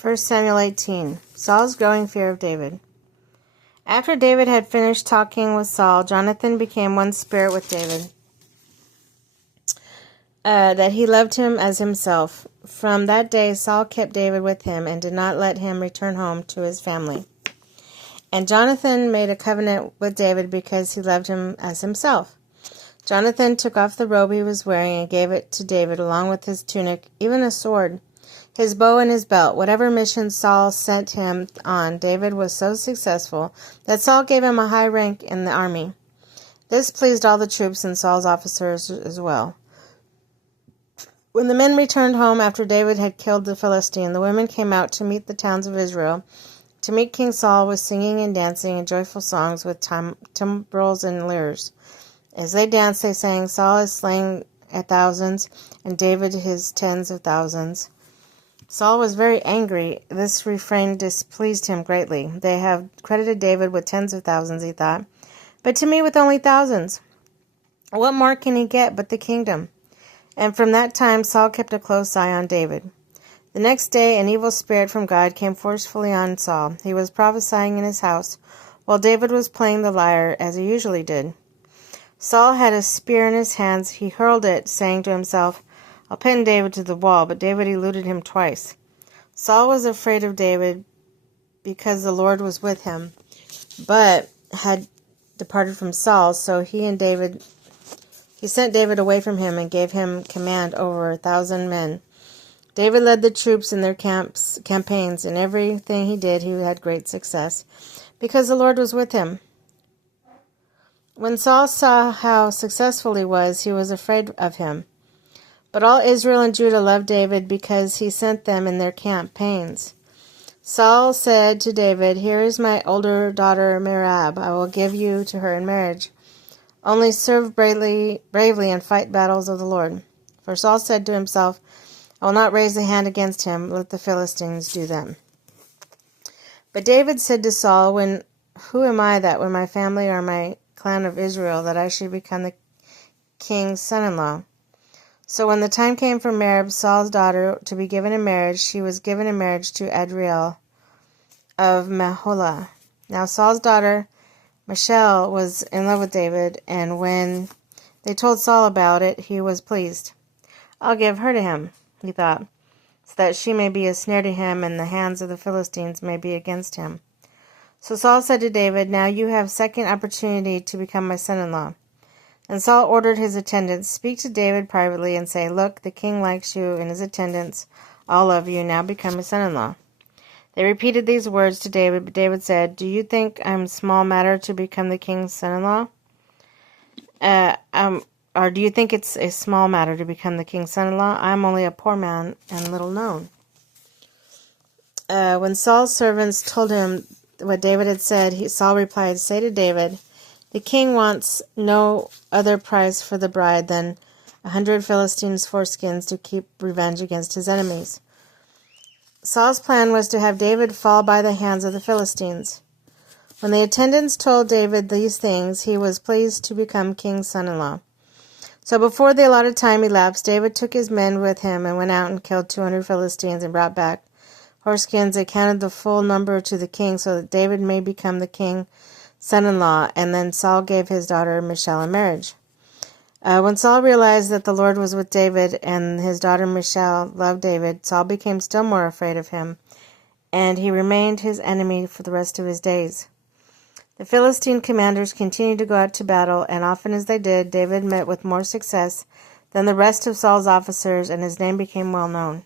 1 Samuel 18. Saul's growing fear of David. After David had finished talking with Saul, Jonathan became one spirit with David, that he loved him as himself. From that day Saul kept David with him and did not let him return home to his family. And Jonathan made a covenant with David because he loved him as himself. Jonathan took off the robe he was wearing and gave it to David along with his tunic, even a sword, his bow and his belt. Whatever mission Saul sent him on, David was so successful that Saul gave him a high rank in the army. This pleased all the troops and Saul's officers as well. When the men returned home after David had killed the Philistine, the women came out to meet the towns of Israel, to meet King Saul with singing and dancing and joyful songs with timbrels and lyres. As they danced, they sang, "Saul is slain at thousands, and David his tens of thousands." Saul was very angry. This refrain displeased him greatly. They have credited David with tens of thousands, he thought, but to me with only thousands. What more can he get but the kingdom? And from that time Saul kept a close eye on David. The next day an evil spirit from God came forcefully on Saul. He was prophesying in his house, while David was playing the lyre as he usually did. Saul had a spear in his hands. He hurled it, saying to himself, "I'll pin David to the wall," but David eluded him twice. Saul was afraid of David because the Lord was with him, but had departed from Saul, so he sent David away from him and gave him command over 1,000 men. David led the troops in their campaigns, and everything he did he had great success, because the Lord was with him. When Saul saw how successful he was afraid of him. But all Israel and Judah loved David because he sent them in their campaigns. Saul said to David, "Here is my older daughter Merab. I will give you to her in marriage. Only serve bravely and fight battles of the Lord." For Saul said to himself, "I will not raise a hand against him. Let the Philistines do them." But David said to Saul, "Who am I that when my family or my clan of Israel that I should become the king's son-in-law?" So when the time came for Merab, Saul's daughter, to be given in marriage, she was given in marriage to Adriel of Meholah. Now Saul's daughter Michal was in love with David, and when they told Saul about it, he was pleased. "I'll give her to him," he thought, "so that she may be a snare to him, and the hands of the Philistines may be against him." So Saul said to David, "Now you have second opportunity to become my son-in-law." And Saul ordered his attendants, "Speak to David privately and say, 'Look, the king likes you, and his attendants all of you. Now become his son-in-law.'" They repeated these words to David, but David said, "Do you think I'm small matter to become the king's son-in-law? Or do you think it's a small matter to become the king's son-in-law? I'm only a poor man and little known." When Saul's servants told him what David had said, Saul replied, "Say to David, the king wants no other price for the bride than 100 Philistines' foreskins to keep revenge against his enemies." Saul's plan was to have David fall by the hands of the Philistines. When the attendants told David these things, he was pleased to become king's son-in-law. So before the allotted time elapsed, David took his men with him and went out and killed 200 Philistines and brought back foreskins and counted the full number to the king, so that David may become the king's son-in-law. And then Saul gave his daughter Michal in marriage. When Saul realized that the Lord was with David and his daughter Michal loved David, Saul became still more afraid of him, and he remained his enemy for the rest of his days. The Philistine commanders continued to go out to battle, and often as they did, David met with more success than the rest of Saul's officers, and his name became well known.